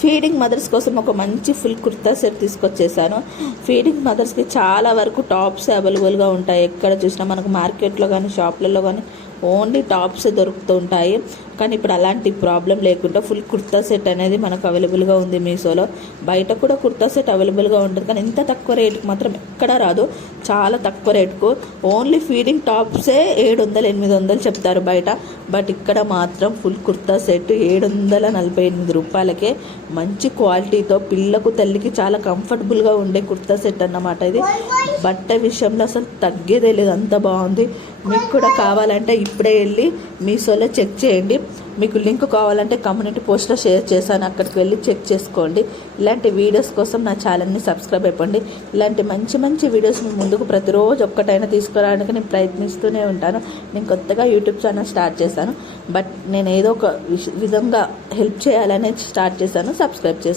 Feeding mothers కోసం ఒక మంచి ఫుల్ కుర్తా సెట్ తీసుకొచ్చేసాను. ఫీడింగ్ మదర్స్కి చాలా వరకు టాప్స్ అవైలబుల్గా ఉంటాయి. ఎక్కడ చూసినా మనకు మార్కెట్లో కానీ షాప్లలో కానీ ఓన్లీ టాప్స్ దొరుకుతూ ఉంటాయి. కానీ ఇప్పుడు అలాంటి ప్రాబ్లం లేకుండా ఫుల్ కుర్తా సెట్ అనేది మనకు అవైలబుల్గా ఉంది మీషోలో. బయట కూడా కుర్తా సెట్ అవైలబుల్గా ఉంటుంది. కానీ ఇంత తక్కువ రేటుకి మాత్రం ఎక్కడ రాదు. చాలా తక్కువ రేటుకు. ఓన్లీ ఫీడింగ్ టాప్సే ఏడు వందలు ఎనిమిది వందలు చెప్తారు బయట. బట్ ఇక్కడ మాత్రం ఫుల్ కుర్తా సెట్ ఏడు వందల నలభై ఎనిమిది రూపాయలకే. మంచి క్వాలిటీతో పిల్లకు తల్లికి చాలా కంఫర్టబుల్గా ఉండే కుర్తా సెట్ అన్నమాట ఇది. బట్ట విషయంలో అసలు తగ్గేదే లేదు. అంత బాగుంది. మీకు కూడా కావాలంటే ఇప్పుడే వెళ్ళి మీషోలో చెక్ చేయండి. మీకు లింక్ కావాలంటే కమ్యూనిటీ పోస్ట్లో షేర్ చేశాను. అక్కడికి వెళ్ళి చెక్ చేసుకోండి. ఇలాంటి వీడియోస్ కోసం నా ఛానల్ని సబ్స్క్రైబ్ అయిపోండి. ఇలాంటి మంచి మంచి వీడియోస్ మీ ముందుకు ప్రతిరోజు ఒక్కటైనా తీసుకురావడానికి నేను ప్రయత్నిస్తూనే ఉంటాను. నేను కొత్తగా యూట్యూబ్ ఛానల్ స్టార్ట్ చేశాను. బట్ నేను ఏదో ఒక విధంగా హెల్ప్ చేయాలనే స్టార్ట్ చేశాను. సబ్స్క్రైబ్ చేసుకోండి